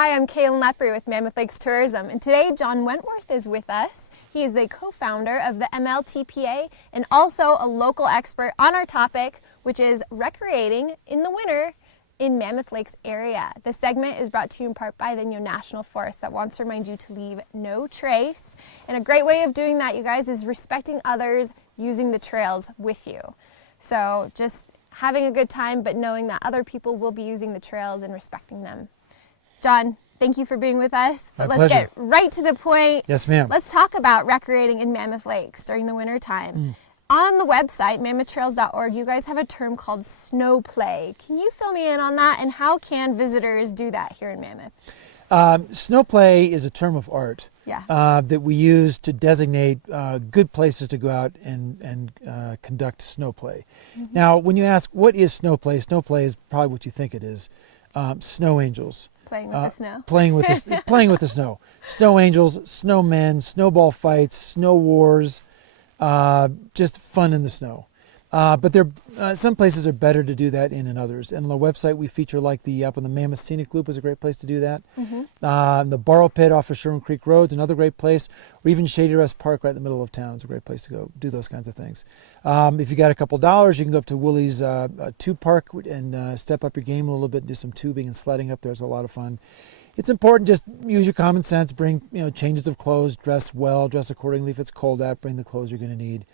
Hi, I'm Kaylin Lepre with Mammoth Lakes Tourism, and today John Wentworth is with us. He is the co-founder of the MLTPA and also a local expert on our topic, which is recreating in the winter in Mammoth Lakes area. This segment is brought to you in part by the Inyo National Forest that wants to remind you to leave no trace. And a great way of doing that, you guys, is respecting others using the trails with you. So just having a good time, but knowing that other people will be using the trails and respecting them. John, thank you for being with us. My Let's pleasure. get right to the point. Yes, ma'am. Let's talk about recreating in Mammoth Lakes during the winter time. On the website, mammothtrails.org, you guys have a term called snow play. Can you fill me in on that, and how can visitors do that here in Mammoth? Snow play is a term of art that we use to designate good places to go out and conduct snow play. Now, when you ask what is snow play is probably what you think it is. Snow angels. Playing with the snow. Playing with the snow. Snow angels, snowmen, snowball fights, snow wars, just fun in the snow. But some places are better to do that in than others. And on the website we feature up on the Mammoth Scenic Loop is a great place to do that. The Borrow Pit off of Sherman Creek Road is another great place. Or even Shady Rest Park right in the middle of town is a great place to go do those kinds of things. If you got a couple dollars, you can go up to Willie's Tube Park and step up your game a little bit and do some tubing and sledding up there. It's a lot of fun. It's important, just use your common sense, bring changes of clothes, dress well, dress accordingly. If it's cold out, bring the clothes you're going to need.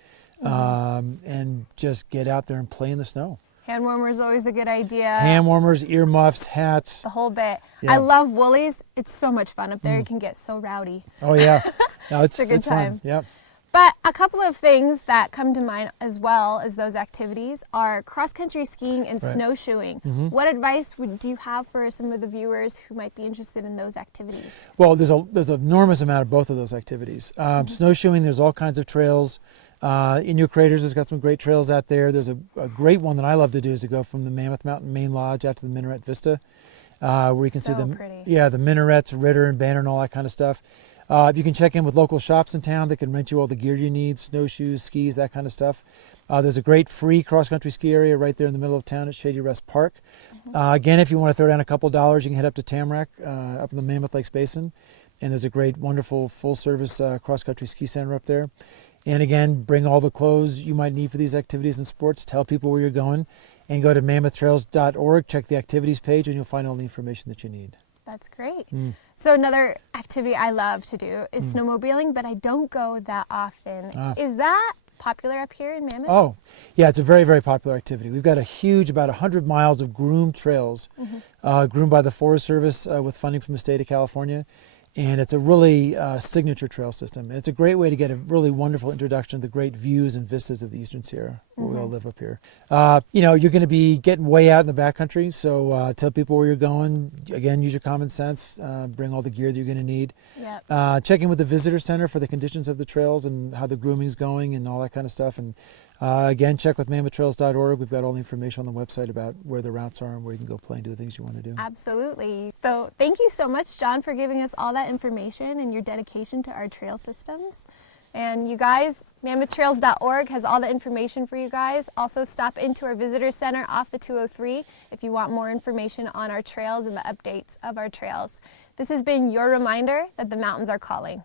And just get out there and play in the snow. Hand warmers always a good idea. Hand warmers, earmuffs, hats. The whole bit. Yeah. I love Woolies. It's so much fun up there. You can get so rowdy. Oh yeah, no, it's a good time. fun. Yep. But a couple of things that come to mind as well as those activities are cross-country skiing and snowshoeing. What advice do you have for some of the viewers who might be interested in those activities? Well, there's an enormous amount of both of those activities. Snowshoeing, there's all kinds of trails. Inyo Craters has got some great trails out there. There's a great one that I love to do is to go from the Mammoth Mountain Main Lodge out to the Minaret Vista, where you can see the minarets, Ritter and banner and all that kind of stuff. You can check in with local shops in town that can rent you all the gear you need, snowshoes, skis, that kind of stuff. There's a great free cross-country ski area right there in the middle of town at Shady Rest Park. Again, if you want to throw down a couple dollars, you can head up to Tamarack, up in the Mammoth Lakes Basin. And there's a great, wonderful, full-service cross-country ski center up there. And again, bring all the clothes you might need for these activities and sports. Tell people where you're going. And go to mammothtrails.org, check the activities page, and you'll find all the information that you need. That's great. So another activity I love to do is snowmobiling, but I don't go that often. Is that popular up here in Mammoth? Oh, yeah, it's a very, very popular activity. We've got a huge, about 100 miles of groomed trails, groomed by the Forest Service with funding from the state of California. And it's a really signature trail system. And it's a great way to get a really wonderful introduction to the great views and vistas of the Eastern Sierra, where we all live up here. You're going to be getting way out in the backcountry, so tell people where you're going. Again, use your common sense. Bring all the gear that you're going to need. Check in with the visitor center for the conditions of the trails and how the grooming's going and all that kind of stuff. And again, check with mammothtrails.org. We've got all the information on the website about where the routes are and where you can go play and do the things you want to do. Absolutely. So thank you so much, John, for giving us all that information and your dedication to our trail systems. And you guys, mammothtrails.org has all the information for you guys. Also stop into our visitor center off the 203 if you want more information on our trails and the updates of our trails. This has been your reminder that the mountains are calling.